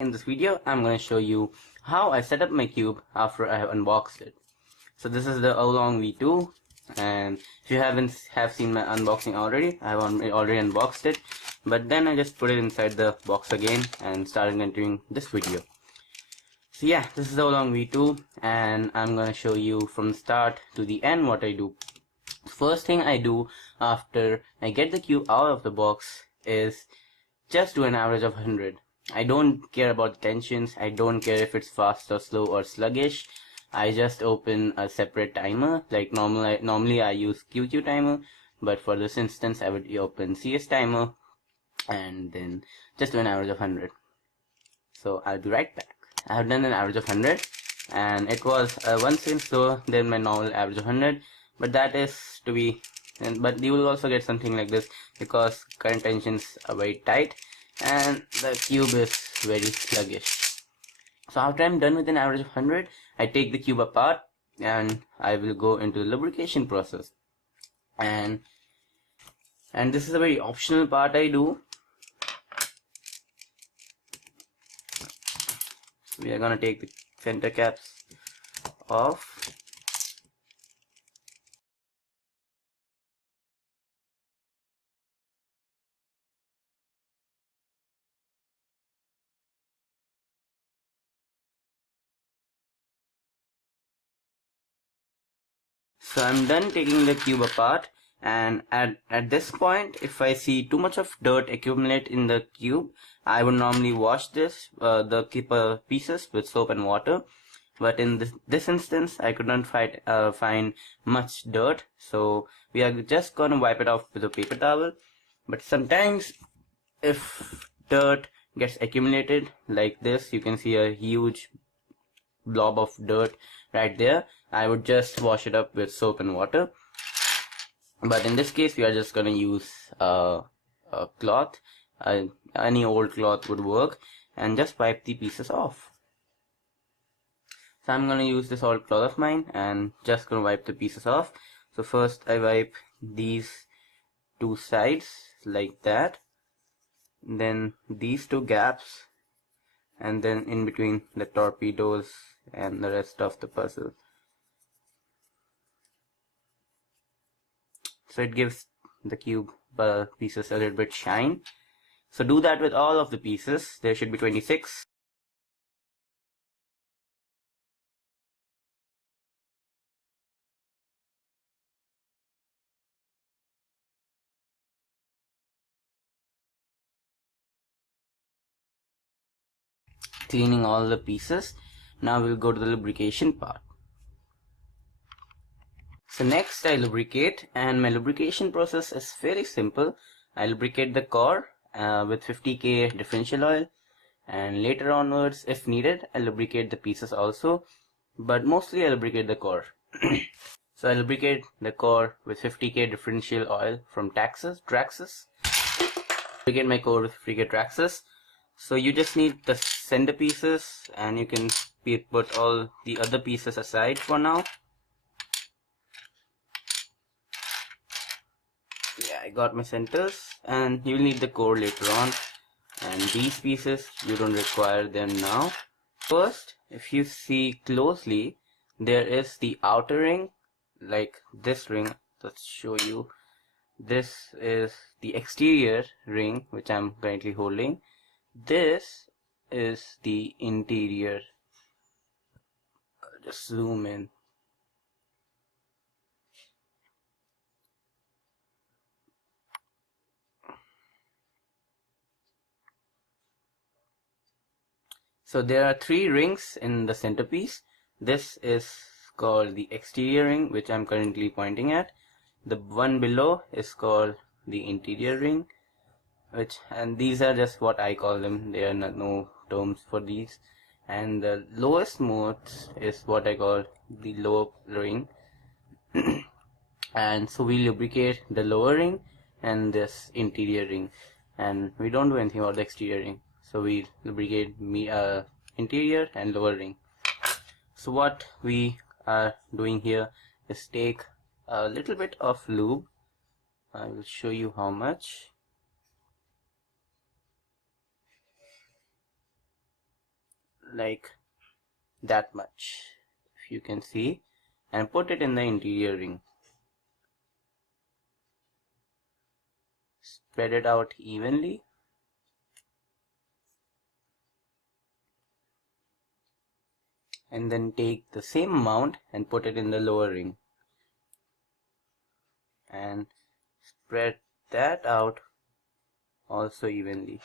In this video, I'm going to show you how I set up my cube after I have unboxed it. So this is the Oolong V2, and if you haven't seen my unboxing already, I have already unboxed it, but then I just put it inside the box again and started entering this video. So yeah, this is the Oolong V2, and I'm going to show you from the start to the end what I do. First thing I do after I get the cube out of the box is just do an average of 100. I don't care about tensions. I don't care if it's fast or slow or sluggish. I just open a separate timer. Like normally I use QQ timer, but for this instance I would open CS timer and then just do an average of 100. So I'll be right back. I have done an average of 100 and it was 1 second slower than my normal average of 100, but that is to be, but you will also get something like this because current tensions are very tight and the cube is very sluggish. So after I'm done with an average of 100, I take the cube apart and I will go into the lubrication process. And this is a very optional part I do. So we are gonna take the center caps off. So I'm done taking the cube apart, and at this point, if I see too much of dirt accumulate in the cube, I would normally wash the pieces with soap and water. But in this instance, I could not find much dirt, so we are just gonna wipe it off with a paper towel. But sometimes, if dirt gets accumulated like this, you can see a huge blob of dirt right there. I would just wash it up with soap and water, but in this case we are just gonna use a cloth. Any old cloth would work, and just wipe the pieces off. So I'm gonna use this old cloth of mine and just gonna wipe the pieces off. So first I wipe these two sides like that, then these two gaps, and then in between the torpedoes and the rest of the puzzle. So it gives the cube pieces a little bit shine. So do that with all of the pieces. There should be 26. Cleaning all the pieces. Now we'll go to the lubrication part. So next I lubricate, and my lubrication process is fairly simple. I lubricate the core with 50K differential oil, and later onwards, if needed, I lubricate the pieces also, but mostly I lubricate the core. So I lubricate the core with 50K differential oil from Traxxas. Lubricate my core with 50K Traxxas. So you just need the center pieces, and you can put all the other pieces aside for now. Yeah, I got my centers, and you'll need the core later on, and these pieces you don't require them now. First, if you see closely, there is the outer ring, like this ring. Let's show you. This is the exterior ring which I'm currently holding. This is the interior. I'll just zoom in. So there are 3 rings in the centerpiece. This is called the exterior ring, which I'm currently pointing at. The one below is called the interior ring, and these are just what I call them. There are no terms for these. And the lowest most is what I call the lower ring. And so we lubricate the lower ring and this interior ring, and we don't do anything about the exterior ring. So we lubricate interior and lower ring. So what we are doing here is take a little bit of lube. I will show you how much. like that much, if you can see, and put it in the interior ring. Spread it out evenly. And then take the same amount and put it in the lower ring. And spread that out also evenly.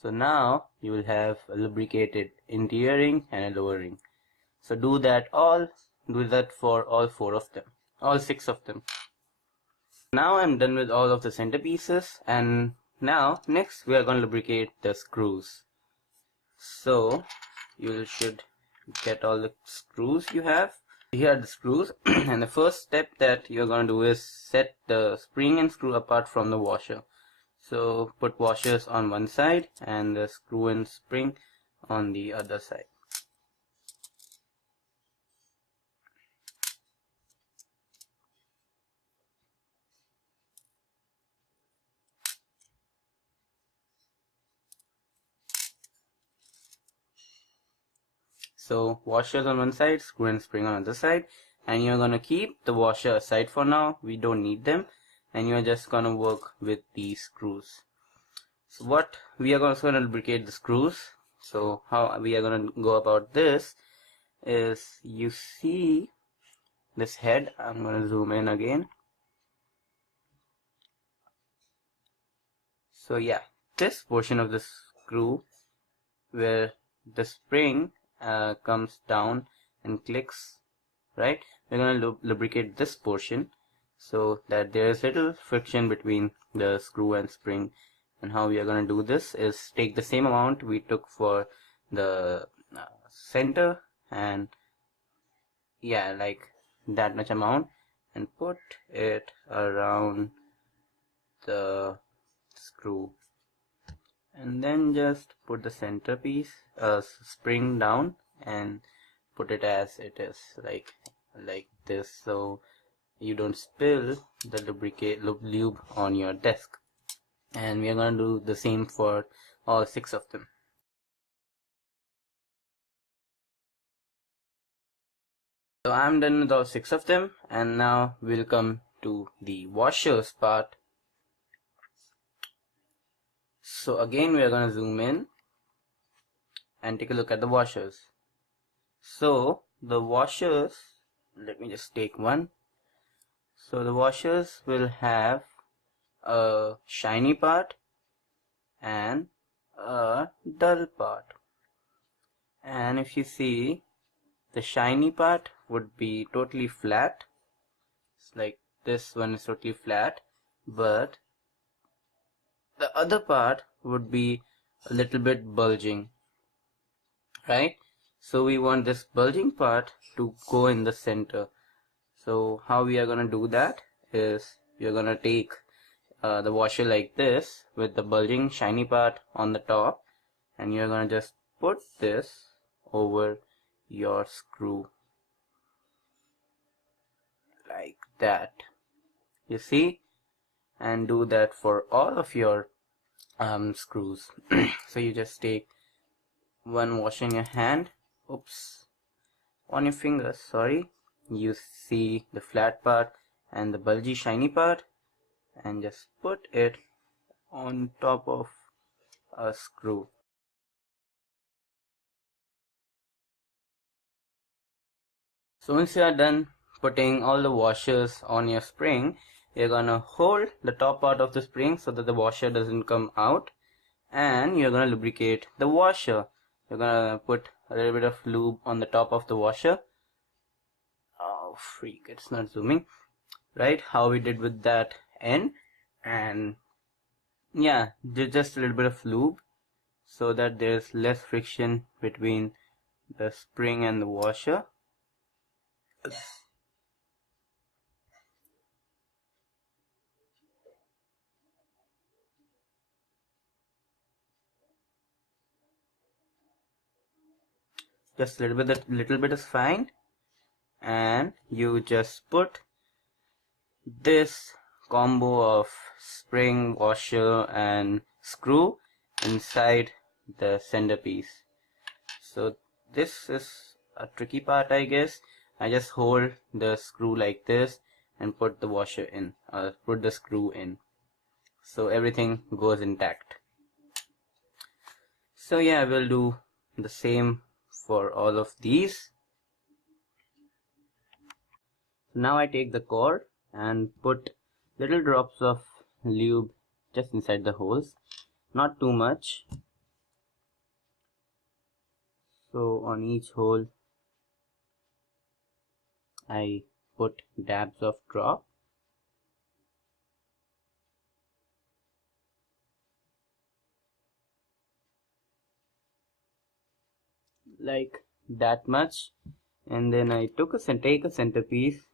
So now you will have a lubricated interior ring and a lower ring. So do that for all 4 of them, all 6 of them. Now I'm done with all of the centerpieces, and now next we are going to lubricate the screws. So you should get all the screws you have. Here are the screws and the first step that you're going to do is set the spring and screw apart from the washer. So put washers on one side and the screw and spring on the other side. So washers on one side, screw and spring on the other side, and you're gonna keep the washer aside for now. We don't need them, and you're just gonna work with these screws. So what we are also gonna lubricate the screws. So how we are gonna go about this is, you see this head. I'm gonna zoom in again. So yeah, this portion of the screw where the spring comes down and clicks, right? We're going to lubricate this portion so that there is little friction between the screw and spring. And how we are going to do this is take the same amount we took for the center, and yeah, like that much amount, and put it around the screw, and then just put the centerpiece spring down and put it as it is, like this, so you don't spill the lube on your desk. And we are going to do the same for all 6 of them. So I'm done with all 6 of them, and now we'll come to the washers part. So again we are going to zoom in and take a look at the washers. So the washers, let me just take one. So the washers will have a shiny part and a dull part. And if you see, the shiny part would be totally flat. It's like this one is totally flat, but the other part would be a little bit bulging, right? So we want this bulging part to go in the center. So how we are going to do that is, we are going to take the washer like this with the bulging shiny part on the top, and you're going to just put this over your screw like that, you see, and do that for all of your screws. So you just take one washer in your hand, oops, on your fingers, sorry, you see the flat part and the bulgy shiny part, and just put it on top of a screw. So once you are done putting all the washers on your spring, you're gonna hold the top part of the spring so that the washer doesn't come out, and you're gonna lubricate the washer. You're gonna put a little bit of lube on the top of the washer. Oh freak, it's not zooming, right? How we did with that end, and yeah, just a little bit of lube so that there's less friction between the spring and the washer. Just a little bit is fine, and you just put this combo of spring, washer and screw inside the centerpiece. So this is a tricky part, I guess. I just hold the screw like this and put the washer in, put the screw in, so everything goes intact. So yeah, we'll do the same for all of these. Now I take the core and put little drops of lube just inside the holes, not too much. So on each hole I put dabs of drop. Like that much, and then I take a centerpiece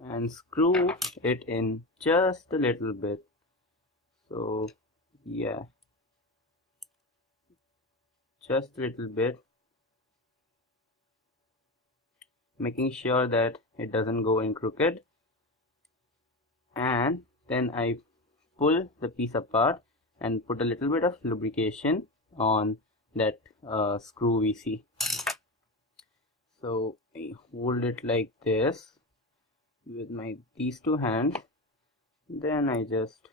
and screw it in just a little bit. So yeah, just a little bit, making sure that it doesn't go in crooked. And then I pull the piece apart and put a little bit of lubrication on that screw we see. So I hold it like this with these two hands, then I just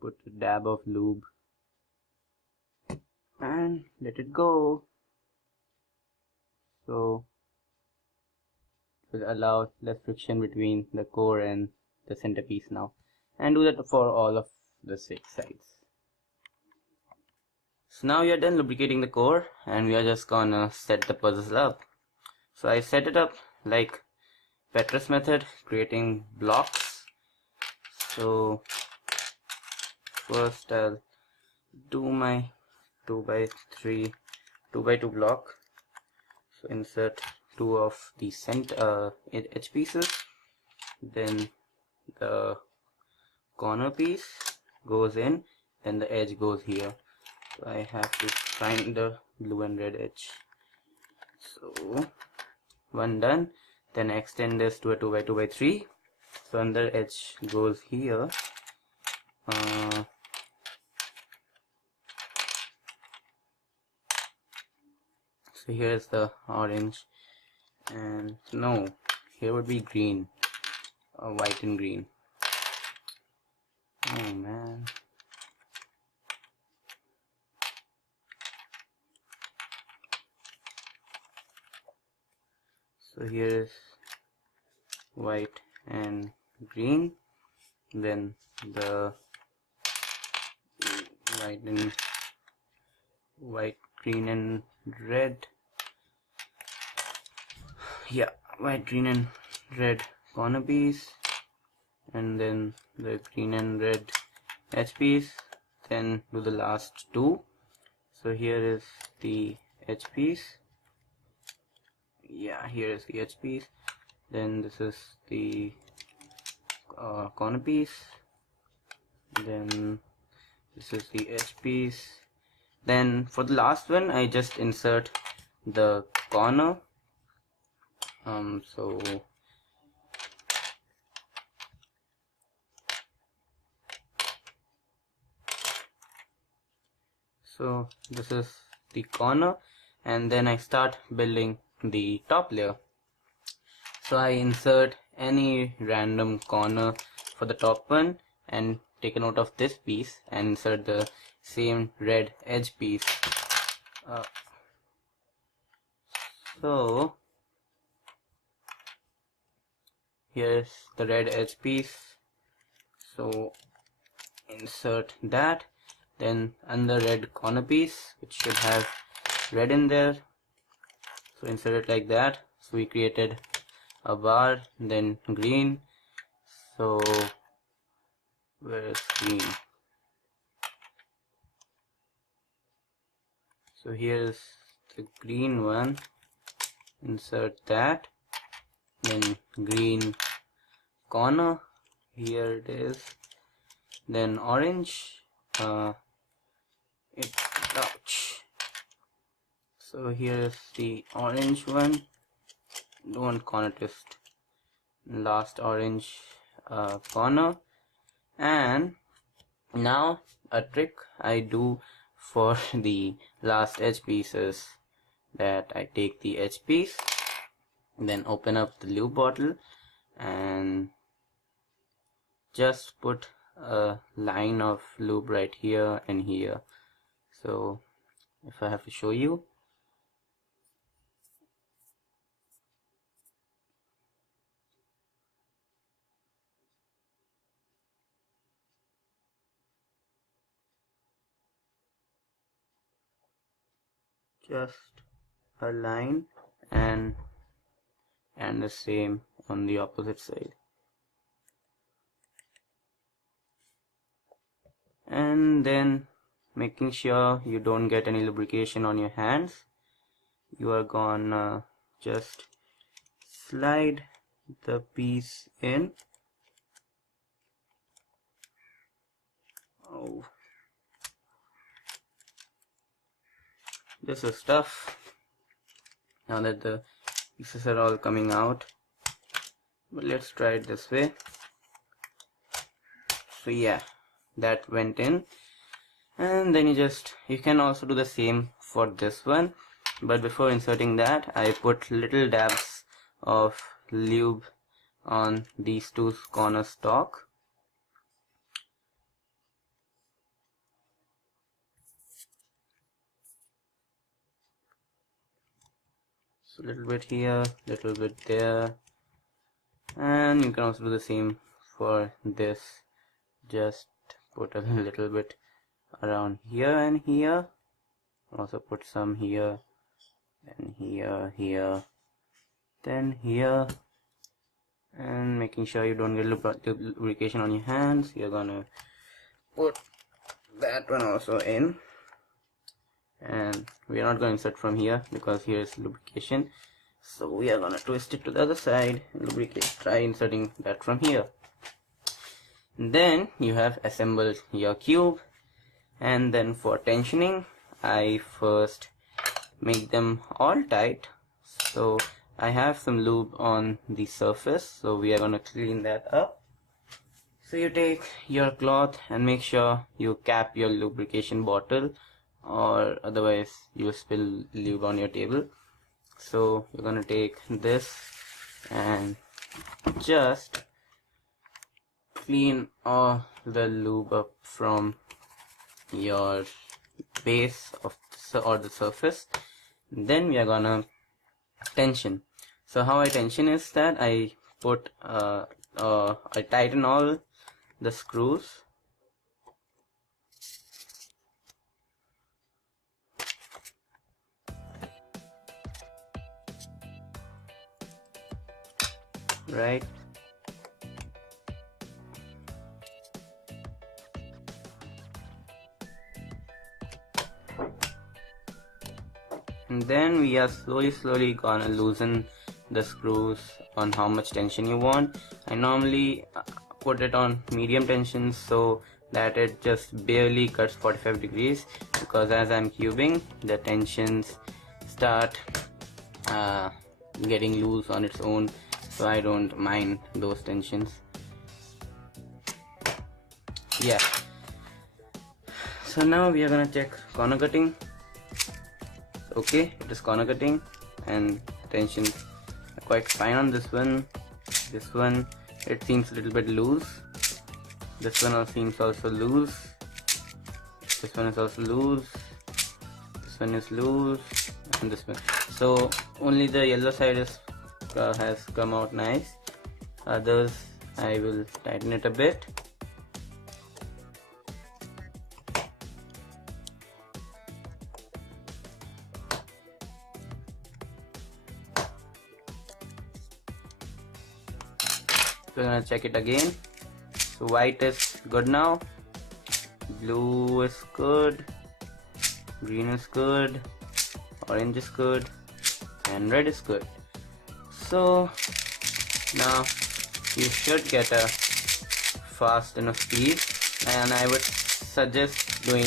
put a dab of lube and let it go. So it will allow less friction between the core and the centerpiece now, and do that for all of the 6 sides. So now we are done lubricating the core, and we are just gonna set the puzzle up. So I set it up like Petrus method, creating blocks. So first I'll do my 2x3 2x2 block. So insert 2 of the edge pieces, then the corner piece goes in, then the edge goes here. So I have to find the blue and red edge. So one done, then I extend this to a 2x2x3. So another edge goes here. So here is the orange, and no, here would be green, white and green. Oh man. So here is white and green, then the white, green and red. Yeah, white, green and red corner piece, and then the green and red edge piece, then do the last 2. So here is the edge piece. Yeah, here is the edge piece, then this is the corner piece, then this is the edge piece. Then for the last one I just insert the corner. So this is the corner, and then I start building the top layer. So I insert any random corner for the top one and take a note of this piece and insert the same red edge piece. So here's the red edge piece, so insert that, then another red corner piece which should have red in there, so insert it like that. So we created a bar, then green. So where is green? So here's the green one, insert that, then green corner, here it is, then orange, ouch. So here is the orange one, don't corner twist, last orange corner, and Now a trick I do for the last edge piece is that I take the edge piece, then open up the lube bottle and just put a line of lube right here and here. So if I have to show you, just a line and the same on the opposite side, and then making sure you don't get any lubrication on your hands, you are gonna just slide the piece in. Oh, this is tough now that the pieces are all coming out, but let's try it this way. So yeah, that went in, and then you can also do the same for this one, but before inserting that I put little dabs of lube on these two corner stock. So a little bit here, little bit there, and you can also do the same for this. Just put a little bit around here and here, also put some here and here, then here, and making sure you don't get lubrication on your hands. You're gonna put that one also in, and we are not going to insert from here because here is lubrication, so we are gonna twist it to the other side and lubricate. Try inserting that from here. Then you have assembled your cube, and then for tensioning I first make them all tight. So I have some lube on the surface, so we are going to clean that up. So you take your cloth and make sure you cap your lubrication bottle, or otherwise you will spill lube on your table. So you're going to take this and just clean all the lube up from your base of or the surface. Then we are gonna tension. So how I tension is that I put I tighten all the screws, right? And then we are slowly gonna loosen the screws on how much tension you want. I normally put it on medium tension so that it just barely cuts 45 degrees, because as I'm cubing, the tensions start getting loose on its own, so I don't mind those tensions. Yeah. So now we are gonna check corner cutting. Okay, it is corner cutting and tension are quite fine on this one. This one, it seems a little bit loose. This one seems also loose. This one is also loose. This one is loose, and this one. So only the yellow side is has come out nice. Others I will tighten it a bit. We're gonna check it again. So white is good now, blue is good, green is good, orange is good, and red is good. So now you should get a fast enough speed, and I would suggest doing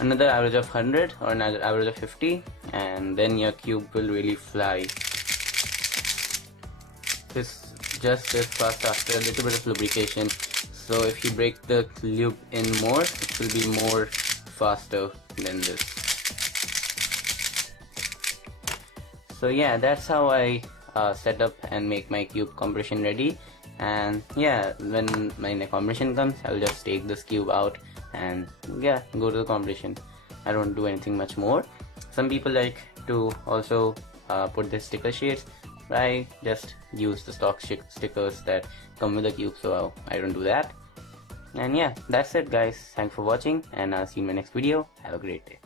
another average of 100 or another average of 50, and then your cube will really fly. This just as fast after a little bit of lubrication, So if you break the loop in more, it will be more faster than this. So yeah, that's how I set up and make my cube compression ready. And yeah, when my compression comes, I'll just take this cube out and yeah, go to the compression. I don't do anything much more. Some people like to also put the sticker shades. I just use the stock stickers that come with the cube, so I don't do that. And yeah, that's it guys. Thanks for watching, and I'll see you in my next video. Have a great day.